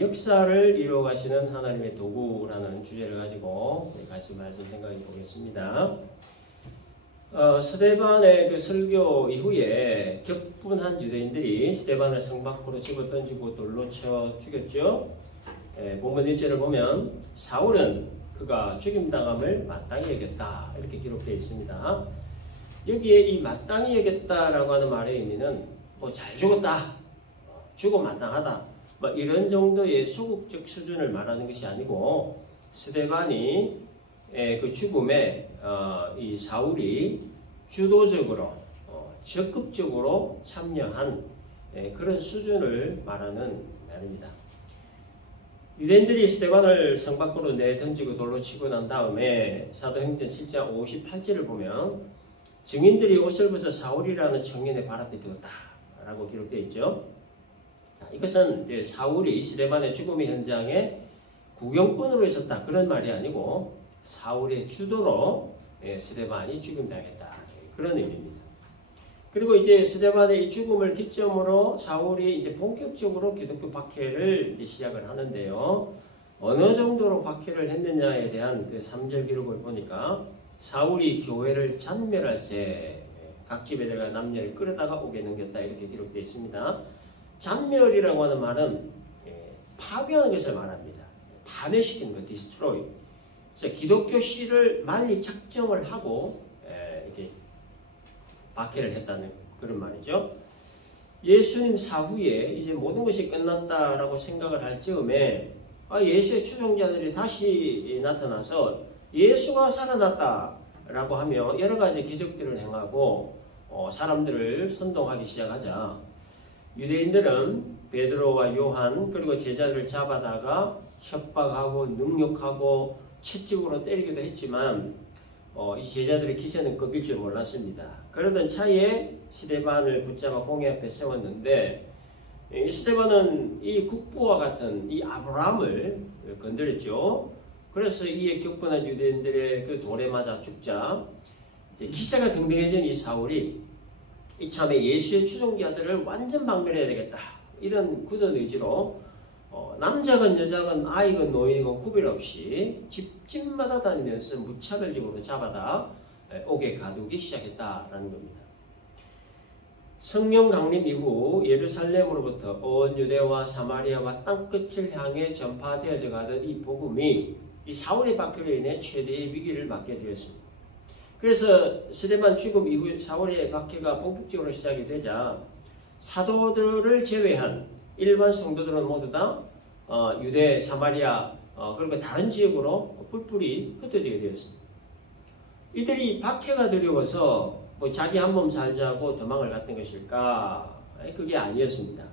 역사를 이루어가시는 하나님의 도구라는 주제를 가지고 같이 말씀 생각해 보겠습니다. 스데반의 그 설교 이후에 격분한 유대인들이 스데반을 성 밖으로 집어 던지고 돌로 쳐 죽였죠. 본문 1절을 보면 사울은 그가 죽임당함을 마땅히 여겼다 이렇게 기록되어 있습니다. 여기에 이 마땅히 여겼다라고 하는 말의 의미는 뭐 잘 죽었다, 죽어 마땅하다 뭐 이런 정도의 소극적 수준을 말하는 것이 아니고, 스데반이 그 죽음에 이 사울이 주도적으로 적극적으로 참여한 그런 수준을 말하는 말입니다. 유대인들이 스데반을 성 밖으로 내던지고 돌로 치고 난 다음에 사도행전 7장 58절을 보면 증인들이 옷을 벗어 사울이라는 청년의 발 앞에 두었다라고 기록되어 있죠. 이것은 이제 사울이 스데반의 죽음의 현장에 구경꾼으로 있었다 그런 말이 아니고 사울의 주도로 스데반이 죽임당했다 그런 의미입니다. 그리고 이제 스데반의 이 죽음을 기점으로 사울이 이제 본격적으로 기독교 박해를 이제 시작을 하는데요. 어느 정도로 박해를 했느냐에 대한 그 3절 기록을 보니까 사울이 교회를 잔멸할세 각 집에 내가 남녀를 끌어다가 옥에 넘겼다 이렇게 기록되어 있습니다. 잔멸이라고 하는 말은 파괴하는 것을 말합니다. 파멸시키는 것, destroy. 그래서 기독교 시를 말리 작정을 하고 이렇게 박해를 했다는 그런 말이죠. 예수님 사후에 이제 모든 것이 끝났다라고 생각을 할 즈음에 예수의 추종자들이 다시 나타나서 예수가 살아났다라고 하며 여러 가지 기적들을 행하고 사람들을 선동하기 시작하자 유대인들은 베드로와 요한 그리고 제자들을 잡아다가 협박하고 능욕하고 채찍으로 때리기도 했지만 이 제자들의 기세는 꺾일 줄 몰랐습니다. 그러던 차에 스데반을 붙잡아 공회 앞에 세웠는데 이 스데반은 이 국부와 같은 이 아브라함을 건드렸죠. 그래서 이에 격분한 유대인들의 그 돌에 맞아 죽자 기세가 등등해진 이 사울이 이참에 예수의 추종자들을 완전 박멸해야 되겠다 이런 굳은 의지로 남자건 여자건 아이건 노인건 구별 없이 집집마다 다니면서 무차별적으로 잡아다 옥에 가두기 시작했다라는 겁니다. 성령 강림 이후 예루살렘으로부터 온 유대와 사마리아와 땅끝을 향해 전파되어져 가던 이 복음이 이 사울의 박해로 인해 최대의 위기를 맞게 되었습니다. 그래서 스데반 죽음 이후 사울의 박해가 본격적으로 시작이 되자 사도들을 제외한 일반 성도들은 모두 다 유대, 사마리아 그리고 다른 지역으로 뿔뿔이 흩어지게 되었습니다. 이들이 박해가 두려워서 뭐 자기 한 몸 살자고 도망을 갔던 것일까? 그게 아니었습니다.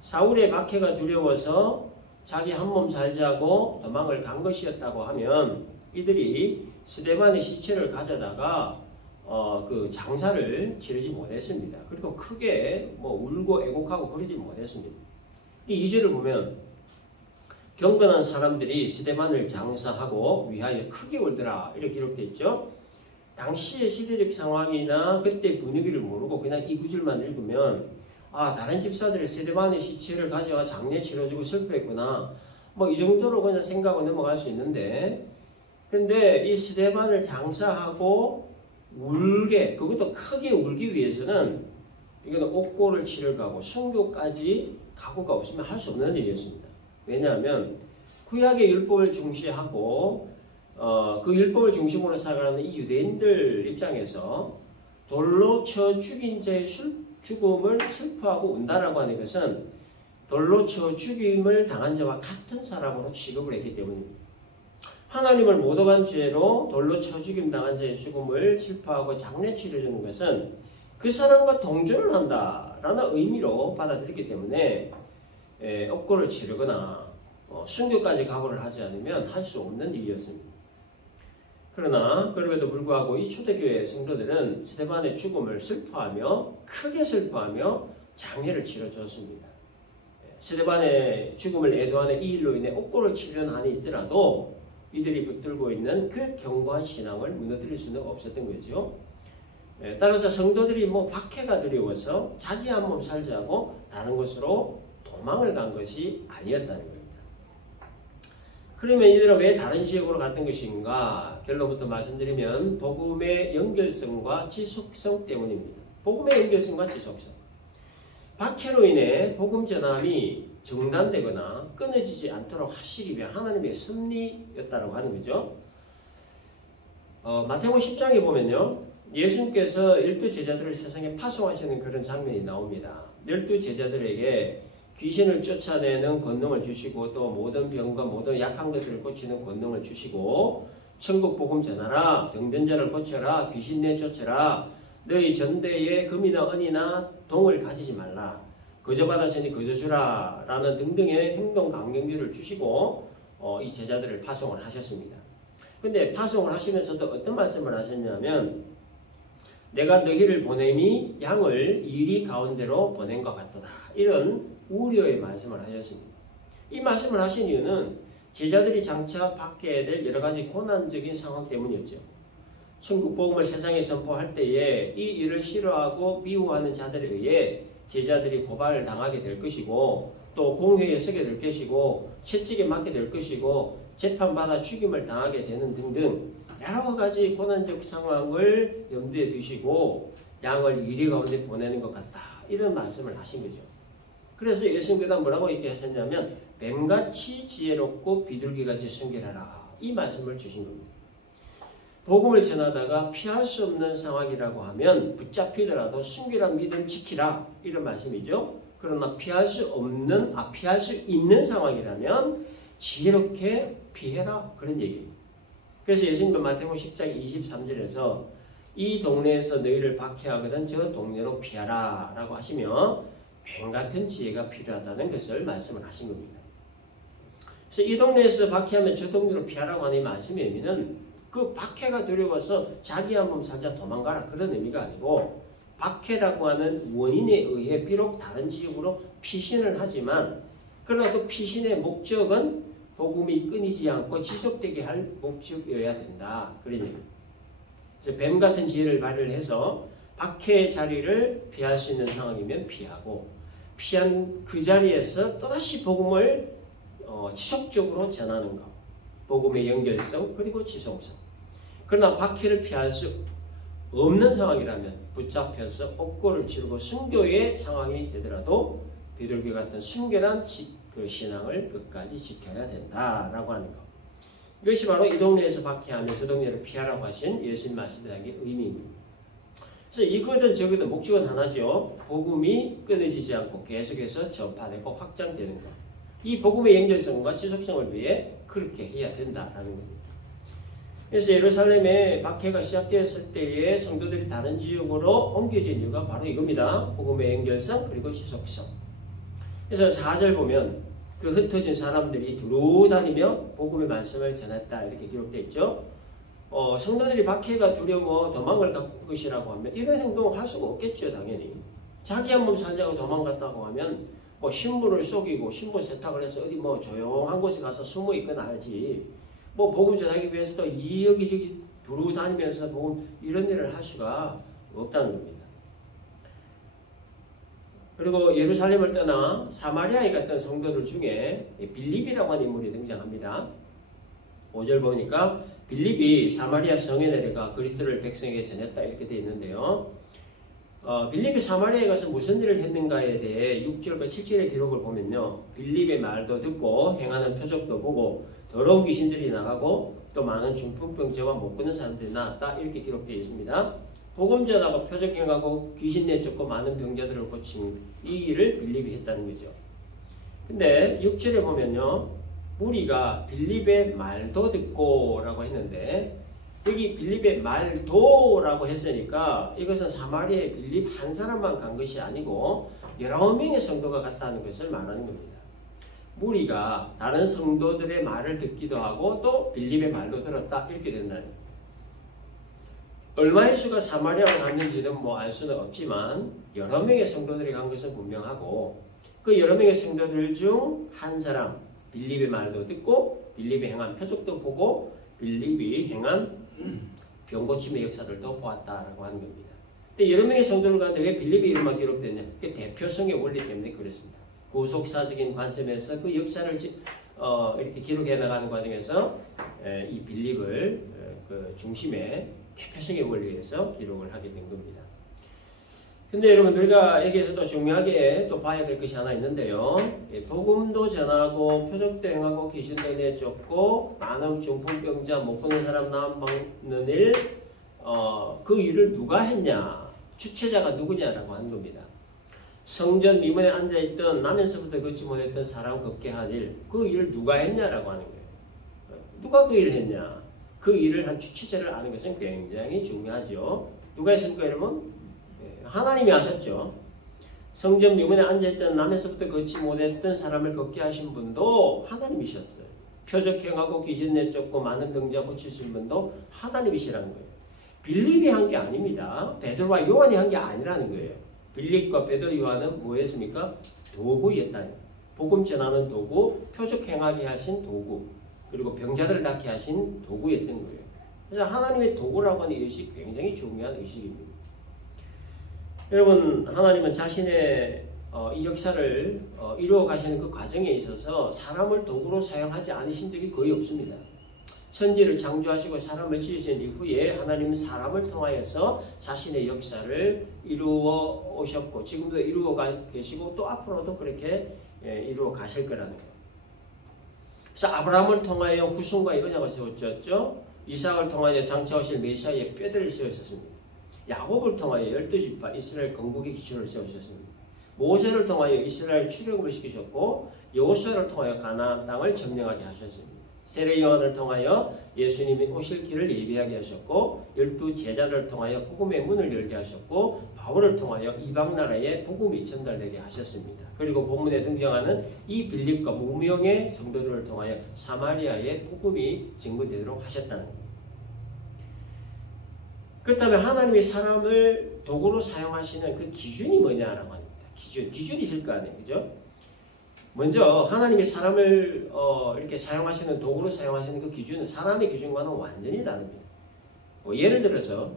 사울의 박해가 두려워서 자기 한 몸 살자고 도망을 간 것이었다고 하면 이들이 스데반의 시체를 가져다가 그 장사를 치르지 못했습니다. 그리고 크게 뭐 울고 애곡하고 그러지 못했습니다. 이 2절을 보면 경건한 사람들이 스데반을 장사하고 위하여 크게 울더라 이렇게 기록되어 있죠. 당시의 시대적 상황이나 그때 분위기를 모르고 그냥 이 구절만 읽으면 다른 집사들이 스데반의 시체를 가져와 장례 치러주고 슬퍼했구나 뭐 이 정도로 그냥 생각하고 넘어갈 수 있는데, 근데 이 스데반을 장사하고 울게, 그것도 크게 울기 위해서는 이거는 옥고를 치러 가고 순교까지 각오가 없으면 할 수 없는 일이었습니다. 왜냐하면 구약의 율법을 중시하고 그 율법을 중심으로 살아가는 이 유대인들 입장에서 돌로 쳐 죽인 자의 죽음을 슬퍼하고 운다라고 하는 것은 돌로 쳐 죽임을 당한 자와 같은 사람으로 취급을 했기 때문입니다. 하나님을 못 어간 죄로 돌로 쳐 죽임 당한 자의 죽음을 슬퍼하고 장례 치러주는 것은 그 사람과 동조를 한다라는 의미로 받아들였기 때문에 옥고를 치르거나 순교까지 각오를 하지 않으면 할 수 없는 일이었습니다. 그러나 그럼에도 불구하고 이 초대교회 성도들은 스데반의 죽음을 슬퍼하며 크게 슬퍼하며 장례를 치러줬습니다. 스데반의 죽음을 애도하는 이 일로 인해 옥고를 치르는 한이 있더라도 이들이 붙들고 있는 그 견고한 신앙을 무너뜨릴 수는 없었던 거죠. 따라서 성도들이 박해가 두려워서 자기 한 몸 살자고 다른 곳으로 도망을 간 것이 아니었다는 겁니다. 그러면 이들은 왜 다른 지역으로 갔던 것인가? 결론부터 말씀드리면 복음의 연결성과 지속성 때문입니다. 복음의 연결성과 지속성. 박해로 인해 복음 전함이 중단되거나 끊어지지 않도록 하시기 위한 하나님의 섭리였다고 하는 거죠. 마태복음 10장에 보면요. 예수님께서 12 제자들을 세상에 파송하시는 그런 장면이 나옵니다. 12 제자들에게 귀신을 쫓아내는 권능을 주시고 또 모든 병과 모든 약한 것들을 고치는 권능을 주시고 천국 복음 전하라, 병든 자를 고쳐라, 귀신 내쫓아라, 너희 전대에 금이나 은이나 동을 가지지 말라, 거저 받았으니 거저 주라 라는 등등의 행동 강령들을 주시고 이 제자들을 파송을 하셨습니다. 근데 파송을 하시면서도 어떤 말씀을 하셨냐면 내가 너희를 보냄이 양을 이리 가운데로 보낸 것 같도다. 이런 우려의 말씀을 하셨습니다. 이 말씀을 하신 이유는 제자들이 장차 받게 될 여러 가지 고난적인 상황 때문이었죠. 천국 복음을 세상에 선포할 때에 이 일을 싫어하고 미워하는 자들에 의해 제자들이 고발을 당하게 될 것이고 또 공회에 서게 될 것이고 채찍에 맞게 될 것이고 재판받아 죽임을 당하게 되는 등등 여러 가지 고난적 상황을 염두에 두시고 양을 이리 가운데 보내는 것 같다. 이런 말씀을 하신 거죠. 그래서 예수님 그다음 뭐라고 이렇게 하셨냐면 뱀같이 지혜롭고 비둘기같이 순결하라. 이 말씀을 주신 겁니다. 복음을 전하다가 피할 수 없는 상황이라고 하면 붙잡히더라도 순결한 믿음 지키라. 이런 말씀이죠. 그러나 피할 수 있는 상황이라면 지혜롭게 피해라. 그런 얘기예요. 그래서 예수님도 마태복음 10장 23절에서 이 동네에서 너희를 박해하거든 저 동네로 피하라 라고 하시며 뱀같은 지혜가 필요하다는 것을 말씀을 하신 겁니다. 그래서 이 동네에서 박해하면 저 동네로 피하라고 하는 이 말씀의 의미는 그 박해가 두려워서 자기 한 몸 살자 도망가라 그런 의미가 아니고 박해라고 하는 원인에 의해 비록 다른 지역으로 피신을 하지만 그러나 그 피신의 목적은 복음이 끊이지 않고 지속되게 할 목적이어야 된다. 그런 얘기입니다. 그래서 뱀 같은 지혜를 발휘해서 박해의 자리를 피할 수 있는 상황이면 피하고 피한 그 자리에서 또다시 복음을 지속적으로 전하는 것. 복음의 연결성 그리고 지속성. 그러나 박해를 피할 수 없는 상황이라면 붙잡혀서 옥고를 치르고 순교의 상황이 되더라도 비둘기 같은 순결한 그 신앙을 끝까지 지켜야 된다라고 하는 것. 이것이 바로 이 동네에서 박해하며 저 동네를 피하라고 하신 예수님 말씀의 의미입니다. 그래서 이거든 저거든 목적은 하나죠. 복음이 끊어지지 않고 계속해서 전파되고 확장되는 것. 이 복음의 연결성과 지속성을 위해 그렇게 해야 된다라는 겁니다. 그래서 예루살렘에 박해가 시작되었을 때에 성도들이 다른 지역으로 옮겨진 이유가 바로 이겁니다. 복음의 연결성 그리고 지속성. 그래서 4절 보면 그 흩어진 사람들이 두루 다니며 복음의 말씀을 전했다 이렇게 기록되어 있죠. 성도들이 박해가 두려워 도망을 간 것이라고 하면 이런 행동을 할 수가 없겠죠. 당연히. 자기 한 몸 살자고 도망갔다고 하면 뭐 신부를 속이고 신부 세탁을 해서 어디 뭐 조용한 곳에 가서 숨어 있거나 하지 뭐 복음 전하기 위해서도 여기저기 두루 다니면서 복음 이런 일을 할 수가 없다는 겁니다. 그리고 예루살렘을 떠나 사마리아에 갔던 성도들 중에 빌립이라고 하는 인물이 등장합니다. 5절 보니까 빌립이 사마리아 성에 내려가 그리스도를 백성에게 전했다 이렇게 되어 있는데요. 빌립이 사마리아에 가서 무슨 일을 했는가에 대해 6절과 7절의 기록을 보면요. 빌립의 말도 듣고 행하는 표적도 보고 더러운 귀신들이 나가고 또 많은 중풍병자와 못 걷는 사람들이 나왔다 이렇게 기록되어 있습니다. 복음 전하고 표적 행하고 귀신 내쫓고 많은 병자들을 고친 이 일을 빌립이 했다는 거죠. 근데 6절에 보면요. 무리가 빌립의 말도 듣고 라고 했는데 여기 빌립의 말도라고 했으니까 이것은 사마리아의 빌립 한 사람만 간 것이 아니고 여러 명의 성도가 갔다는 것을 말하는 겁니다. 무리가 다른 성도들의 말을 듣기도 하고 또 빌립의 말도 들었다 이렇게 된다는 겁니다. 얼마의 수가 사마리아로 갔는지는 뭐 알 수는 없지만 여러 명의 성도들이 간 것은 분명하고 그 여러 명의 성도들 중 한 사람 빌립의 말도 듣고 빌립이 행한 표적도 보고 빌립이 행한 병고침의 역사들도 보았다라고 하는 겁니다. 근데 여러 명의 성도를 가는데 왜 빌립의 이름만 기록됐냐? 그게 대표성의 원리 때문에 그렇습니다. 구속사적인 관점에서 그 역사를 이렇게 기록해 나가는 과정에서 이 빌립을 그 중심의 대표성의 원리에서 기록을 하게 된 겁니다. 근데 여러분 우리가 여기에서도 중요하게 또 봐야 될 것이 하나 있는데요. 복음도 전하고 표적도 행하고 귀신도 내쫓고 많은 중풍병자 못 보는 사람 나음 먹는 일 그 일을 누가 했냐? 주체자가 누구냐라고 하는 겁니다. 성전 미문에 앉아있던 나면서부터 걷지 못했던 사람 걷게 한 일, 그 일을 누가 했냐라고 하는 거예요. 누가 그 일을 했냐? 그 일을 한 주체자를 아는 것은 굉장히 중요하죠. 누가 했습니까 여러분? 하나님이 하셨죠. 성전 미문에 앉아있던 남에서부터 걷지 못했던 사람을 걷게 하신 분도 하나님이셨어요. 표적 행하고 귀신 내쫓고 많은 병자 고치신 분도 하나님이시라는 거예요. 빌립이 한 게 아닙니다. 베드로와 요한이 한 게 아니라는 거예요. 빌립과 베드로, 요한은 뭐 했습니까? 도구였다. 복음 전하는 도구, 표적 행하게 하신 도구, 그리고 병자들을 낫게 하신 도구였던 거예요. 그래서 하나님의 도구라고 하는 이것이 굉장히 중요한 의식입니다. 여러분, 하나님은 자신의 이 역사를 이루어 가시는 그 과정에 있어서 사람을 도구로 사용하지 않으신 적이 거의 없습니다. 천지를 창조하시고 사람을 지으신 이후에 하나님은 사람을 통하여서 자신의 역사를 이루어 오셨고 지금도 이루어 계시고 또 앞으로도 그렇게 이루어 가실 거라는 거예요. 그래서 아브라함을 통하여 후손과 언약을 세우셨죠. 이삭을 통하여 장차오실 메시아의 뼈대를 세우셨습니다. 야곱을 통하여 12지파 이스라엘 건국의 기초를 세우셨습니다. 모세를 통하여 이스라엘 출애굽을 시키셨고 여호수아를 통하여 가나안 땅을 점령하게 하셨습니다. 세례 요한을 통하여 예수님이 오실 길을 예비하게 하셨고 12 제자를 통하여 복음의 문을 열게 하셨고 바울을 통하여 이방 나라에 복음이 전달되게 하셨습니다. 그리고 본문에 등장하는 이 빌립과 무명의 성도들을 통하여 사마리아에 복음이 증거되도록 하셨다는 겁니다. 그렇다면 하나님이 사람을 도구로 사용하시는 그 기준이 뭐냐라고 합니다. 기준이 있을 거 아니에요. 그죠? 먼저 하나님이 사람을 이렇게 사용하시는 도구로 사용하시는 그 기준은 사람의 기준과는 완전히 다릅니다. 예를 들어서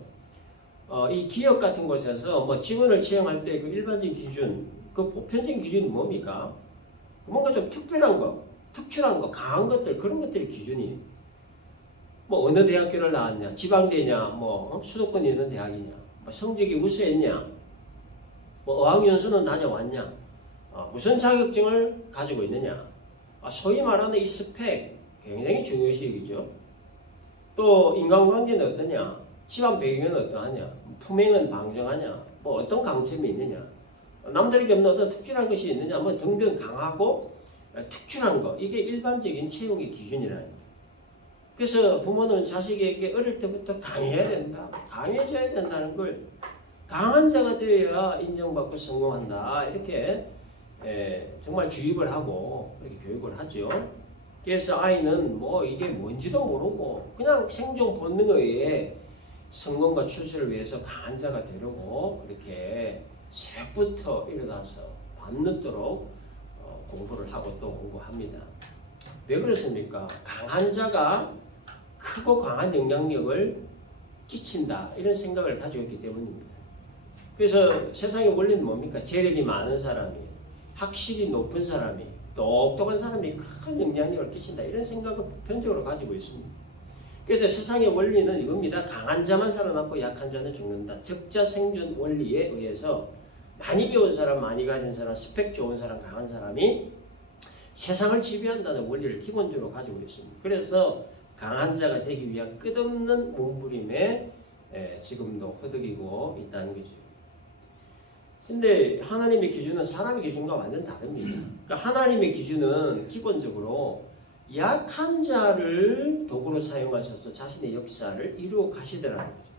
이 기업 같은 곳에서 뭐 직원을 채용할 때 그 일반적인 기준, 그 보편적인 기준이 뭡니까? 뭔가 좀 특별한 거, 특출한 거, 강한 것들, 그런 것들이 기준이에요. 뭐 어느 대학교를 나왔냐, 지방대냐, 뭐 수도권에 있는 대학이냐, 뭐 성적이 우수했냐, 뭐 어학연수는 다녀왔냐, 무슨 자격증을 가지고 있느냐, 소위 말하는 이 스펙 굉장히 중요시 여기죠. 또 인간관계는 어떠냐, 집안 배경은 어떠하냐, 품행은 방정하냐, 뭐 어떤 강점이 있느냐, 남들에게 없는 어떤 특출한 것이 있느냐, 뭐 등등 강하고 특출한 거, 이게 일반적인 채용의 기준이라는 거예요. 그래서 부모는 자식에게 어릴 때부터 강해야 된다, 강해져야 된다는 걸, 강한 자가 되어야 인정받고 성공한다, 이렇게 정말 주입을 하고 그렇게 교육을 하죠. 그래서 아이는 뭐 이게 뭔지도 모르고 그냥 생존 본능에 의해 성공과 출세를 위해서 강한 자가 되려고 그렇게 새벽부터 일어나서 밤늦도록 공부를 하고 또 공부합니다. 왜 그렇습니까? 강한 자가 크고 강한 영향력을 끼친다, 이런 생각을 가지고 있기 때문입니다. 그래서 세상의 원리는 뭡니까? 재력이 많은 사람이, 학식이 높은 사람이, 똑똑한 사람이 큰 영향력을 끼친다, 이런 생각을 보편적으로 가지고 있습니다. 그래서 세상의 원리는 이겁니다. 강한 자만 살아남고 약한 자는 죽는다. 적자 생존 원리에 의해서 많이 배운 사람, 많이 가진 사람, 스펙 좋은 사람, 강한 사람이 세상을 지배한다는 원리를 기본적으로 가지고 있습니다. 그래서 강한 자가 되기 위한 끝없는 몸부림에 지금도 허덕이고 있다는 거죠. 근데 하나님의 기준은 사람의 기준과 완전 다릅니다. 그러니까 하나님의 기준은 기본적으로 약한 자를 도구로 사용하셔서 자신의 역사를 이루어 가시더라는 거죠.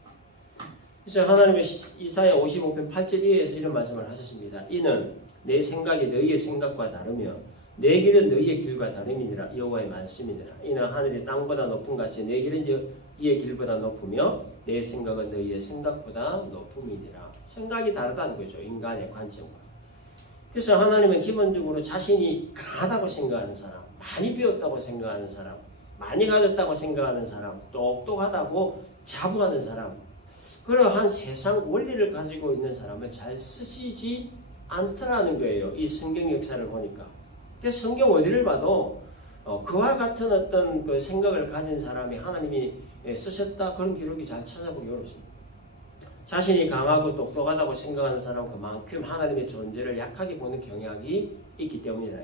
그래서 하나님의 이사야 55편 8절 2에서 이런 말씀을 하셨습니다. 이는 내 생각이 너희의 생각과 다르며 내 길은 너희의 길과 다름이니라. 여호와의 말씀이니라. 이는 하늘이 땅보다 높은 같이 내 길은 이의 길보다 높으며 내 생각은 너희의 생각보다 높음이니라. 생각이 다르다는 거죠. 인간의 관점과. 그래서 하나님은 기본적으로 자신이 강하다고 생각하는 사람, 많이 배웠다고 생각하는 사람, 많이 가졌다고 생각하는 사람, 똑똑하다고 자부하는 사람, 그러한 세상 원리를 가지고 있는 사람을 잘 쓰시지 않더라는 거예요. 이 성경 역사를 보니까. 그래서 성경 어디를 봐도 그와 같은 어떤 그 생각을 가진 사람이 하나님이 쓰셨다 그런 기록이 잘 찾아보기 어렵습니다. 자신이 강하고 똑똑하다고 생각하는 사람은 그만큼 하나님의 존재를 약하게 보는 경향이 있기 때문이라.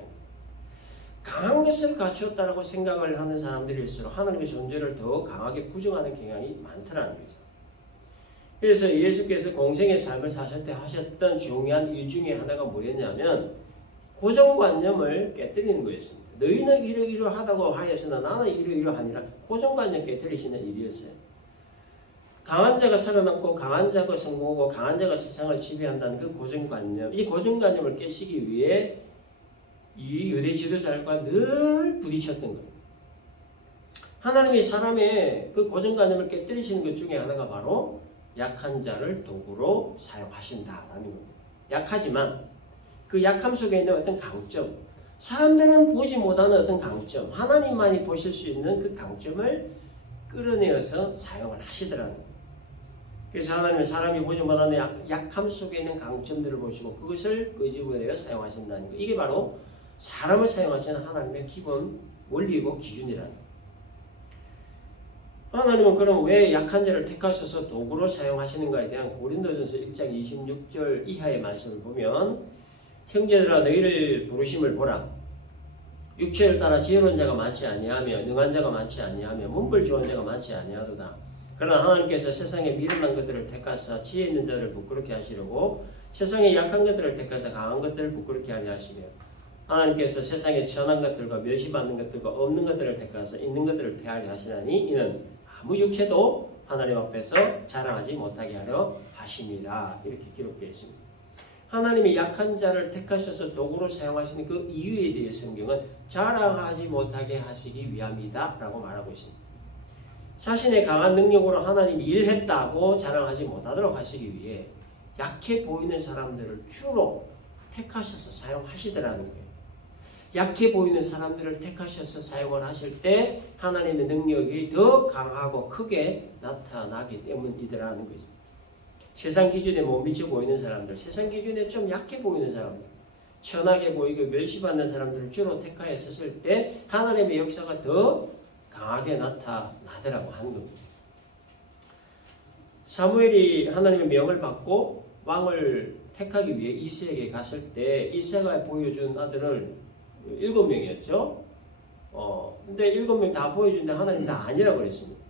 강한 것을 갖추었다라고 생각을 하는 사람들일수록 하나님의 존재를 더 강하게 부정하는 경향이 많더라는 거죠. 그래서 예수께서 공생의 삶을 사실 때 하셨던 중요한 이유 중에 하나가 뭐였냐면 고정관념을 깨뜨리는 거였습니다. 너희는 이러이러하다고 하였으나 나는 이러이러하니라. 고정관념 깨뜨리시는 일이었어요. 강한 자가 살아남고 강한 자가 성공하고 강한 자가 세상을 지배한다는 그 고정관념, 이 고정관념을 깨시기 위해 이 유대 지도자들과 늘 부딪혔던 거예요. 하나님이 사람의 그 고정관념을 깨뜨리시는 것 중에 하나가 바로 약한 자를 도구로 사용하신다라는 겁니다. 약하지만 그 약함 속에 있는 어떤 강점, 사람들은 보지 못하는 어떤 강점, 하나님만이 보실 수 있는 그 강점을 끌어내어서 사용을 하시더라는 거예요. 그래서 하나님은 사람이 보지 못하는 약함 속에 있는 강점들을 보시고 그것을 끄집어내어 사용하신다는 거예요. 이게 바로 사람을 사용하시는 하나님의 기본 원리고 기준이라는 거예요. 하나님은 그럼 왜 약한 자를 택하셔서 도구로 사용하시는가에 대한 고린도전서 1장 26절 이하의 말씀을 보면 형제들아 너희를 부르심을 보라. 육체를 따라 지혜로운 자가 많지 아니하며 능한 자가 많지 아니하며 문벌 좋은 자가 많지 아니하도다. 그러나 하나님께서 세상에 미련한 것들을 택하사 지혜 있는 자들을 부끄럽게 하시려고 세상에 약한 것들을 택하사 강한 것들을 부끄럽게 하려 하시며 하나님께서 세상에 천한 것들과 멸시받는 것들과 없는 것들을 택하사 있는 것들을 폐하려 하시나니 이는 아무 육체도 하나님 앞에서 자랑하지 못하게 하려 하심이라. 이렇게 기록되어 있습니다. 하나님이 약한 자를 택하셔서 도구로 사용하시는 그 이유에 대해 성경은 자랑하지 못하게 하시기 위함이다 라고 말하고 있습니다. 자신의 강한 능력으로 하나님이 일했다고 자랑하지 못하도록 하시기 위해 약해 보이는 사람들을 주로 택하셔서 사용하시더라는 거예요. 약해 보이는 사람들을 택하셔서 사용을 하실 때 하나님의 능력이 더 강하고 크게 나타나기 때문이더라는 거죠. 세상 기준에 못 미쳐 보이는 사람들, 세상 기준에 좀 약해 보이는 사람들, 천하게 보이고 멸시받는 사람들을 주로 택하였을 때 하나님의 역사가 더 강하게 나타나더라고 하는 겁니다. 사무엘이 하나님의 명을 받고 왕을 택하기 위해 이새에게 갔을 때 이새가 보여준 아들을 7명이었죠. 근데 7명 다 보여준데 하나님 다 아니라고 그랬습니다.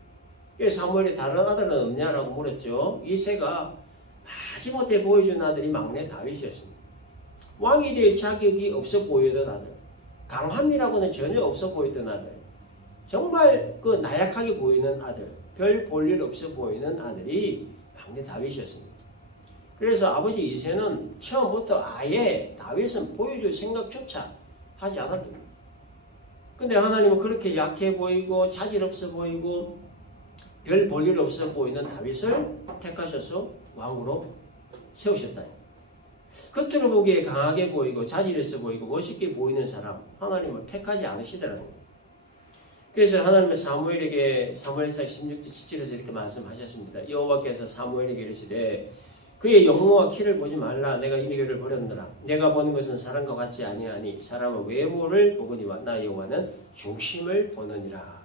그래서 사무엘이 다른 아들은 없냐라고 물었죠. 이새가 마지못해 보여준 아들이 막내 다윗이었습니다. 왕이 될 자격이 없어 보이던 아들, 강함이라고는 전혀 없어 보이던 아들, 정말 그 나약하게 보이는 아들, 별 볼 일 없어 보이는 아들이 막내 다윗이었습니다. 그래서 아버지 이새는 처음부터 아예 다윗은 보여줄 생각조차 하지 않았습니다. 근데 하나님은 그렇게 약해 보이고 자질 없어 보이고 별 볼 일 없어 보이는 다윗을 택하셔서 왕으로 세우셨다. 겉으로 보기에 강하게 보이고 자질 있어 보이고 멋있게 보이는 사람 하나님을 택하지 않으시더라는 거예요. 그래서 하나님은 사무엘에게 사무엘상 16절 17절에서 이렇게 말씀하셨습니다. 여호와께서 사무엘에게 이르시되 그의 용모와 키를 보지 말라. 내가 이미 그를 버렸노라. 내가 보는 것은 사람과 같지 아니하니 사람은 외모를 보거니와 나 여호와는 중심을 보느니라.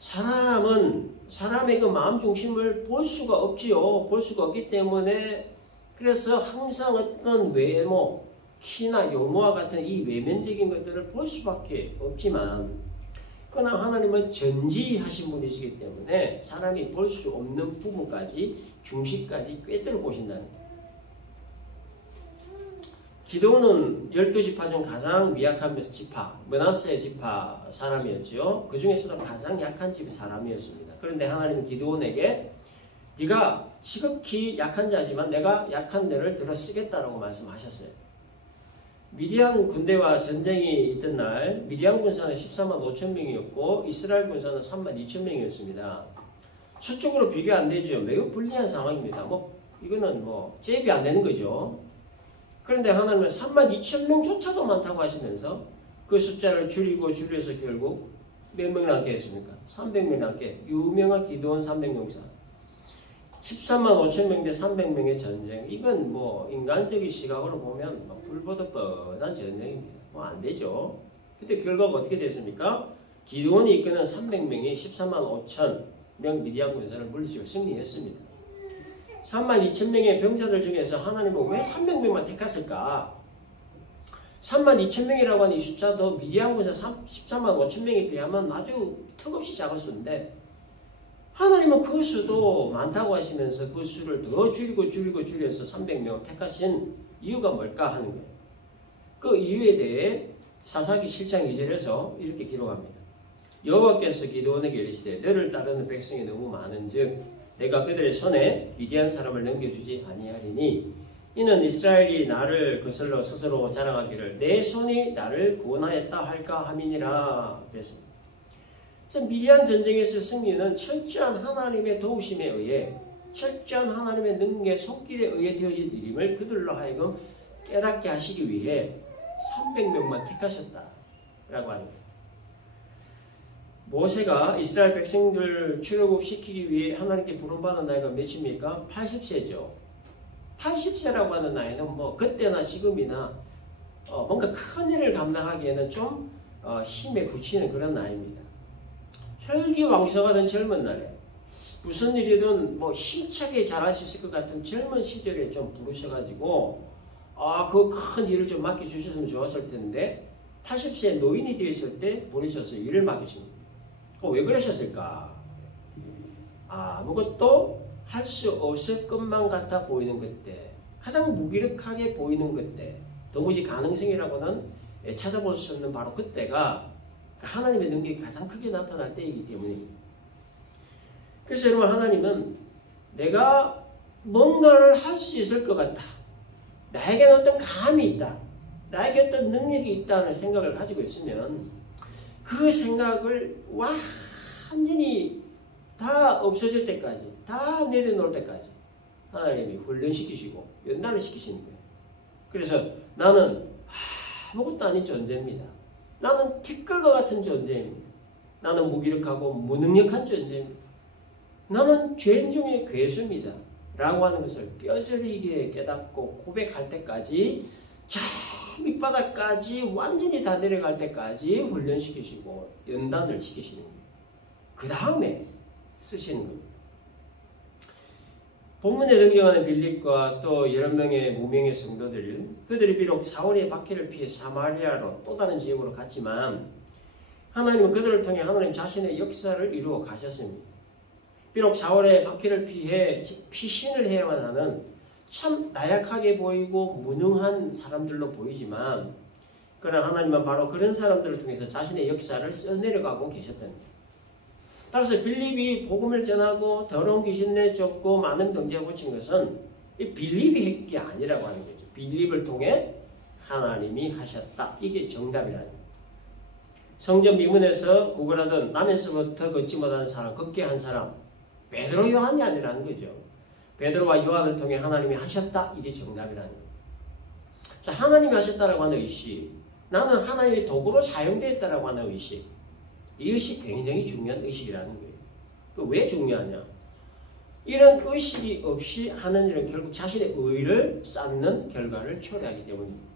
사람은 사람의 그 마음 중심을 볼 수가 없지요. 볼 수가 없기 때문에 그래서 항상 어떤 외모, 키나 용모와 같은 이 외면적인 것들을 볼 수밖에 없지만 그러나 하나님은 전지하신 분이시기 때문에 사람이 볼 수 없는 부분까지 중심까지 꿰뚫어 보신다는 거예요. 기드온은 12지파 중 가장 미약한 지파, 므낫세 지파 사람이었죠. 그 중에서도 가장 약한 집 사람이었습니다. 그런데 하나님은 기드온에게 네가 지극히 약한 자지만 내가 약한 데를 들어 쓰겠다라고 말씀하셨어요. 미디안 군대와 전쟁이 있던 날 미디안 군사는 14만 5천 명이었고 이스라엘 군사는 3만 2천 명이었습니다. 수적으로 비교 안 되죠. 매우 불리한 상황입니다. 이거는 제비 안 되는 거죠. 그런데 하나님은 3만 2천 명조차도 많다고 하시면서 그 숫자를 줄여서 결국 몇 명 남게 했습니까? 300명 남게. 유명한 기드온 300명사. 13만 5천 명 대 300명의 전쟁. 이건 뭐 인간적인 시각으로 보면 뭐 불보듯 뻔한 전쟁입니다. 뭐 안 되죠. 그때 결과가 어떻게 됐습니까? 기드온이 이끄는 300명이 13만 5천 명 미디안 군사를 물리치고 승리했습니다. 3만 2천 명의 병사들 중에서 하나님은 왜 300명만 택했을까? 3만 2천 명이라고 하는 이 숫자도 미디안 군사 13만 5천 명에 비하면 아주 턱없이 작은 수인데 하나님은 그 수도 많다고 하시면서 그 수를 더 줄여서 300명을 택하신 이유가 뭘까 하는 거예요. 그 이유에 대해 사사기 7장 2절에서 이렇게 기록합니다. 여호와께서 기드온에게 이르시되 너를 따르는 백성이 너무 많은즉 내가 그들의 손에 미디안 사람을 넘겨주지 아니하리니 이는 이스라엘이 나를 거슬러 스스로 자랑하기를 내 손이 나를 구원하였다 할까 함이니라 그랬습니다. 그래서 미디안 전쟁에서 승리는 철저한 하나님의 도우심에 의해 철저한 하나님의 능력의 손길에 의해 되어진 일임을 그들로 하여금 깨닫게 하시기 위해 300명만 택하셨다라고 합니다. 모세가 이스라엘 백성들 출애굽시키기 위해 하나님께 부름받은 나이가 몇입니까? 80세죠. 80세라고 하는 나이는 뭐 그때나 지금이나 뭔가 큰 일을 감당하기에는 좀 힘에 부치는 그런 나이입니다. 혈기왕성하던 젊은 날에 무슨 일이든 뭐 힘차게 잘할 수 있을 것 같은 젊은 시절에 좀 부르셔가지고 그 큰 일을 좀 맡겨주셨으면 좋았을 텐데 80세 노인이 되었을 때 부르셔서 일을 맡기십니다. 왜 그러셨을까? 아무것도 할 수 없을 것만 같아 보이는 그때, 가장 무기력하게 보이는 그때, 도무지 가능성이라고는 찾아볼 수 없는 바로 그때가 하나님의 능력이 가장 크게 나타날 때이기 때문입니다. 그래서 여러분, 하나님은 내가 뭔가를 할 수 있을 것 같다, 나에게는 어떤 감이 있다, 나에게 어떤 능력이 있다는 생각을 가지고 있으면 그 생각을 완전히 다 없어질 때까지, 다 내려놓을 때까지 하나님이 훈련시키시고 연단을 시키시는 거예요. 그래서 나는 아무것도 아닌 존재입니다. 나는 티끌과 같은 존재입니다. 나는 무기력하고 무능력한 존재입니다. 나는 죄인 중에 괴수입니다. 라고 하는 것을 뼈저리게 깨닫고 고백할 때까지, 저 밑바닥까지 완전히 다 내려갈 때까지 훈련시키시고 연단을 시키시는 거예요. 그 다음에 쓰시는 겁니다. 본문에 등장하는 빌립과 또 여러 명의 무명의 성도들, 그들이 비록 사울의 박해를 피해 사마리아로 또 다른 지역으로 갔지만 하나님은 그들을 통해 하나님 자신의 역사를 이루어 가셨습니다. 비록 사울의 박해를 피해 피신을 해야만 하는 참 나약하게 보이고 무능한 사람들로 보이지만, 그러나 하나님은 바로 그런 사람들을 통해서 자신의 역사를 써내려가고 계셨다는 거예요. 따라서 빌립이 복음을 전하고 더러운 귀신 내쫓고 많은 병자에 고친 것은 이 빌립이 했던 게 아니라고 하는 거죠. 빌립을 통해 하나님이 하셨다. 이게 정답이라는 거예요. 성전 미문에서 구걸하던 남에서부터 걷지 못하는 사람, 걷게 한 사람, 베드로 요한이 아니라는 거죠. 베드로와 요한을 통해 하나님이 하셨다. 이게 정답이라는 거예요. 자, 하나님이 하셨다라고 하는 의식, 나는 하나님의 도구로 사용되었다라고 하는 의식, 이 의식 굉장히 중요한 의식이라는 거예요. 왜 중요하냐? 이런 의식이 없이 하는 일은 결국 자신의 의를 쌓는 결과를 초래하기 때문입니다.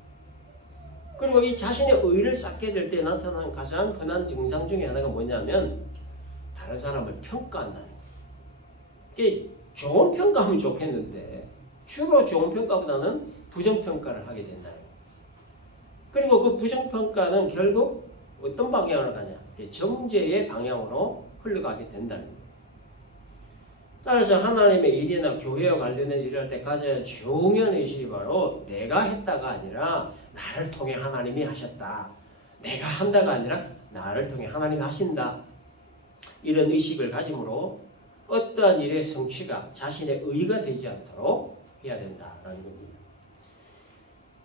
그리고 이 자신의 의를 쌓게 될 때 나타나는 가장 흔한 증상 중에 하나가 뭐냐면 다른 사람을 평가한다는 거예요. 이게 좋은 평가하면 좋겠는데 주로 좋은 평가보다는 부정평가를 하게 된다는 거예요. 그리고 그 부정평가는 결국 어떤 방향으로 가냐? 정죄의 방향으로 흘러가게 된다는 거예요. 따라서 하나님의 일이나 교회와 관련된 일을 할 때 가져야 중요한 의식이 바로 내가 했다가 아니라 나를 통해 하나님이 하셨다. 내가 한다가 아니라 나를 통해 하나님이 하신다. 이런 의식을 가짐으로 어떠한 일의 성취가 자신의 의가 되지 않도록 해야 된다라는 겁니다.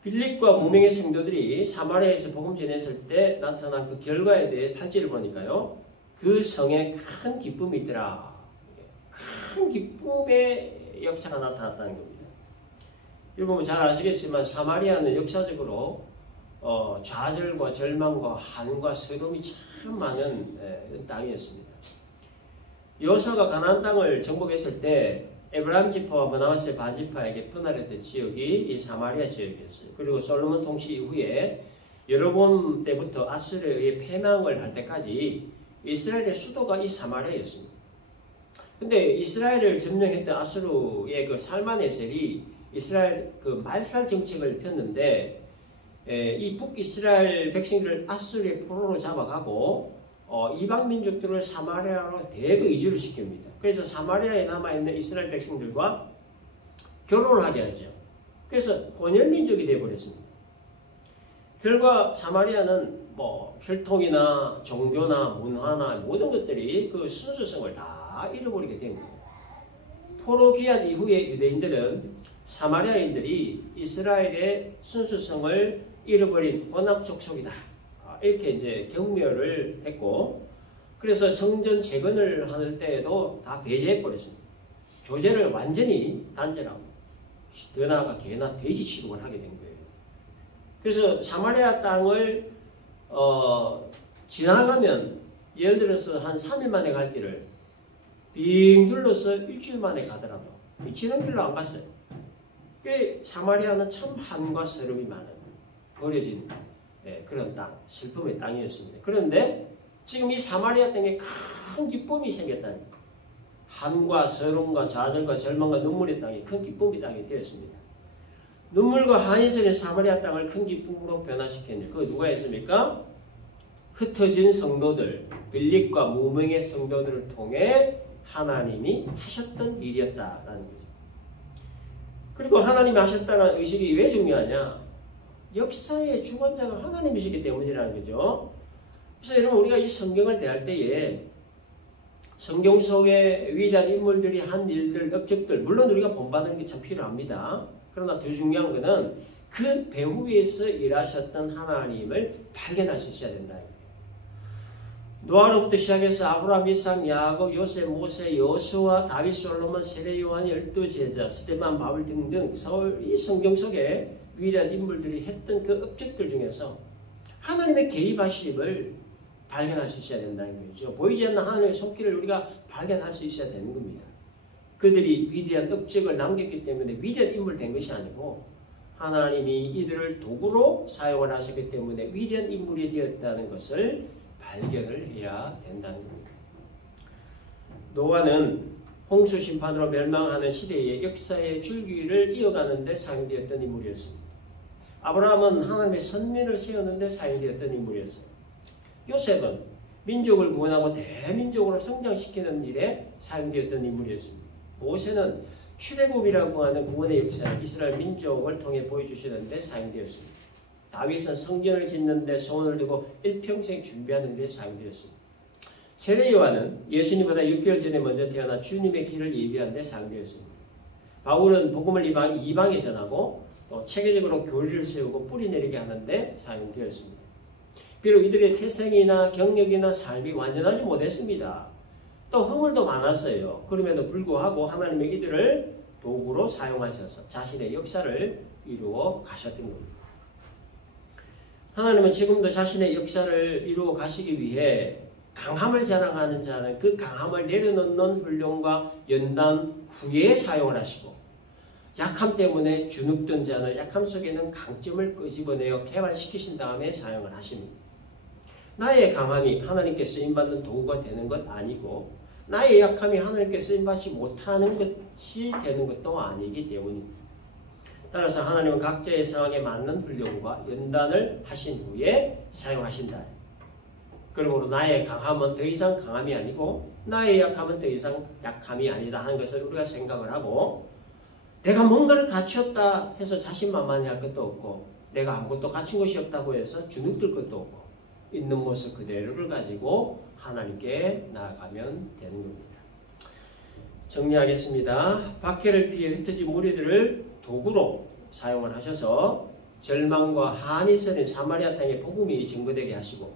빌립과 무명의 성도들이 사마리아에서 복음 전했을 때 나타난 그 결과에 대해 8절을 보니까요. 그 성에 큰 기쁨이 있더라. 큰 기쁨의 역사가 나타났다는 겁니다. 여러분 잘 아시겠지만 사마리아는 역사적으로 좌절과 절망과 한과 서름이 참 많은 땅이었습니다. 여호수아가 가나안 땅을 정복했을 때 에브라임 지파와 므나세 반지파에게 분할했던 지역이 이 사마리아 지역이었어요. 그리고 솔로몬 통치 이후에 여로보암 때부터 아수르에 의해 패망을 할 때까지 이스라엘의 수도가 이 사마리아였습니다. 근데 이스라엘을 점령했던 아수르의 그 살만에셀이 이스라엘 그 말살 정책을 폈는데 이 북이스라엘 백성들을 아수르의 포로로 잡아가고 이방 민족들을 사마리아로 대거 이주를 시킵니다. 그래서 사마리아에 남아있는 이스라엘 백성들과 결혼을 하게 하죠. 그래서 혼혈민족이 되어버렸습니다. 결과 사마리아는 뭐 혈통이나 종교나 문화나 모든 것들이 그 순수성을 다 잃어버리게 된 거예요. 포로 귀환 이후에 유대인들은 사마리아인들이 이스라엘의 순수성을 잃어버린 혼합 족속이다. 이렇게 이제 경멸을 했고, 그래서 성전 재건을 할 때에도 다 배제해버렸습니다. 교제를 완전히 단절하고, 더 나아가 개나 돼지 취급을 하게 된 거예요. 그래서 사마리아 땅을 지나가면 예를 들어서 한 3일 만에 갈 길을 빙 둘러서 일주일 만에 가더라도 지는 길로 안 갔어요. 꽤 사마리아는 참 한과 서름이 많은 버려진 그런 땅, 슬픔의 땅이었습니다. 그런데 지금 이 사마리아 땅에 큰 기쁨이 생겼다는 거예요. 한과 서름과 좌절과 절망과 눈물의 땅이 큰 기쁨의 땅이 되었습니다. 눈물과 한이 서린 사마리아 땅을 큰 기쁨으로 변화시켰는데 그 누가 했습니까? 흩어진 성도들, 빌립과 무명의 성도들을 통해 하나님이 하셨던 일이었다라는 거죠. 그리고 하나님이 하셨다는 의식이 왜 중요하냐? 역사의 주관자가 하나님이시기 때문이라는 거죠. 그래서 여러분 우리가 이 성경을 대할 때에 성경 속의 위대한 인물들이 한 일들, 업적들 물론 우리가 본받는 게 참 필요합니다. 그러나 더 중요한 것은 그 배후 위에서 일하셨던 하나님을 발견할 수 있어야 된다. 노아로부터 시작해서 아브라함, 이삭, 야곱, 요셉, 모세, 여호수아, 다윗, 솔로몬, 세례 요한, 12제자, 스데반, 바울 등등 이 성경 속에 위대한 인물들이 했던 그 업적들 중에서 하나님의 개입하심을 발견할 수 있어야 된다는 거죠. 보이지 않는 하나님의 손길을 우리가 발견할 수 있어야 되는 겁니다. 그들이 위대한 업적을 남겼기 때문에 위대한 인물 된 것이 아니고 하나님이 이들을 도구로 사용을 하셨기 때문에 위대한 인물이 되었다는 것을 발견을 해야 된다는 겁니다. 노아는 홍수 심판으로 멸망하는 시대의 역사의 줄기를 이어가는 데 사용되었던 인물이었습니다. 아브라함은 하나님의 선민을 세우는 데 사용되었던 인물이었어요. 요셉은 민족을 구원하고 대민족으로 성장시키는 일에 사용되었던 인물이었습니다. 모세는 출애굽이라고 하는 구원의 역사를 이스라엘 민족을 통해 보여주시는 데 사용되었습니다. 다윗은 성전을 짓는 데 소원을 두고 일평생 준비하는 데 사용되었습니다. 세례 요한은 예수님보다 6개월 전에 먼저 태어나 주님의 길을 예비하는 데 사용되었습니다. 바울은 복음을 이방에 전하고 또 체계적으로 교리를 세우고 뿌리 내리게 하는 데 사용되었습니다. 비록 이들의 태생이나 경력이나 삶이 완전하지 못했습니다. 또 허물도 많았어요. 그럼에도 불구하고 하나님의 이들을 도구로 사용하셔서 자신의 역사를 이루어 가셨던 겁니다. 하나님은 지금도 자신의 역사를 이루어 가시기 위해 강함을 자랑하는 자는 그 강함을 내려놓는 훈련과 연단 후에 사용을 하시고 약함 때문에 주눅든 자는 약함 속에는 강점을 끄집어내어 개발시키신 다음에 사용을 하십니다. 나의 강함이 하나님께 쓰임받는 도구가 되는 것 아니고 나의 약함이 하나님께 쓰임받지 못하는 것이 되는 것도 아니기 때문입니다. 따라서 하나님은 각자의 상황에 맞는 훈련과 연단을 하신 후에 사용하신다. 그러므로 나의 강함은 더 이상 강함이 아니고 나의 약함은 더 이상 약함이 아니다 하는 것을 우리가 생각을 하고 내가 뭔가를 갖췄다 해서 자신만만해할 것도 없고 내가 아무것도 갖춘 것이 없다고 해서 주눅들 것도 없고 있는 모습 그대로를 가지고 하나님께 나아가면 되는 겁니다. 정리하겠습니다. 박해를 피해 흩어진 무리들을 도구로 사용을 하셔서 절망과 한이 서린 사마리아 땅에 복음이 증거되게 하시고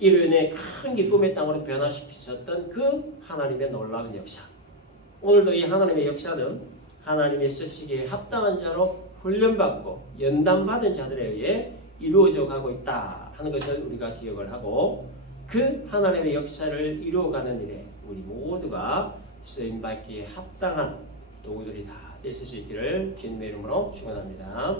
이로 인해 큰 기쁨의 땅으로 변화시키셨던 그 하나님의 놀라운 역사. 오늘도 이 하나님의 역사는 하나님의 쓰시기에 합당한 자로 훈련받고 연단받은 자들에 의해 이루어져 가고 있다 하는 것을 우리가 기억을 하고 그 하나님의 역사를 이루어가는 일에 우리 모두가 쓰임 받기에 합당한 도구들이 다 있을 수 있기를 주님의 이름으로 축원합니다.